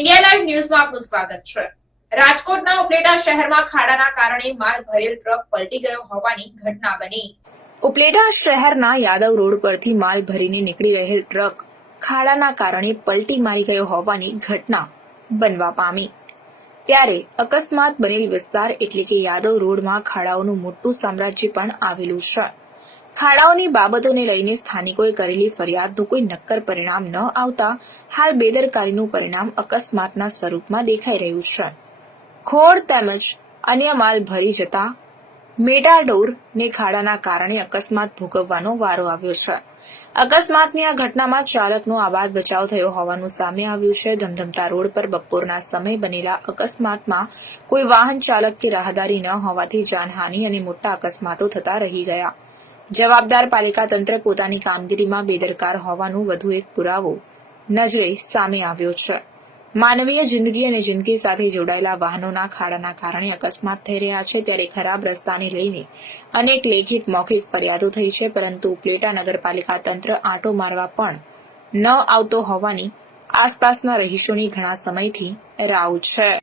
India live ન્યૂઝમાં આપનું સ્વાગત છે. રાજકોટના ઉપલેટા શહેરમાં ખાડાના કારણે માલ ભરેલ ટ્રક પલટી ગયો હોવાની ઘટના બની. ઉપલેટા શહેરના યાદવ રોડ પરથી માલ ભરીને નીકળી રહેલ ટ્રક ખાડાના કારણે પલટી મારી ગયો હોવાની ઘટના બનવા પામી. ત્યારે અકસ્માત બનેલ વિસ્તાર એટલે કે યાદવ રોડમાં ખાડાઓનું મોટું સામ્રાજ્ય પણ આવેલું છે. ખાડાઓની બાબતોને લઈને સ્થાનિકોએ કરેલી ફરિયાદનું કોઈ નક્કર પરિણામ ન આવતા હાલ બેદરકારીનું પરિણામ અકસ્માતના સ્વરૂપમાં દેખાઈ રહ્યું છે. ખોળ તેમજ અન્ય માલ ભરી જતા મેટાડોરને ખાડાના કારણે અકસ્માત ભોગવવાનો વારો આવ્યો છે. અકસ્માતની આ ઘટનામાં ચાલકનો આબાદ બચાવ થયો હોવાનું સામે આવ્યું છે. ધમધમતા રોડ પર બપોરના સમય બનેલા અકસ્માતમાં કોઈ વાહન ચાલક કે રાહદારી ન હોવાથી જાનહાનિ અને મોટા અકસ્માતો થતા રહી ગયા. જવાબદાર પાલિકા તંત્ર પોતાની કામગીરીમાં બેદરકાર હોવાનું વધુ એક પુરાવો નજરે સામે આવ્યો છે. માનવીય જિંદગી અને જિંદગી સાથે જોડાયેલા વાહનોના ખાડાના કારણે અકસ્માત થઈ રહ્યા છે. ત્યારે ખરાબ રસ્તાને લઈને અનેક લેખિત મૌખિક ફરિયાદો થઈ છે, પરંતુ ઉપલેટા નગરપાલિકા તંત્ર આંટો મારવા પણ ન આવતો હોવાની આસપાસના રહીશોની ઘણા સમયથી રાવ છે.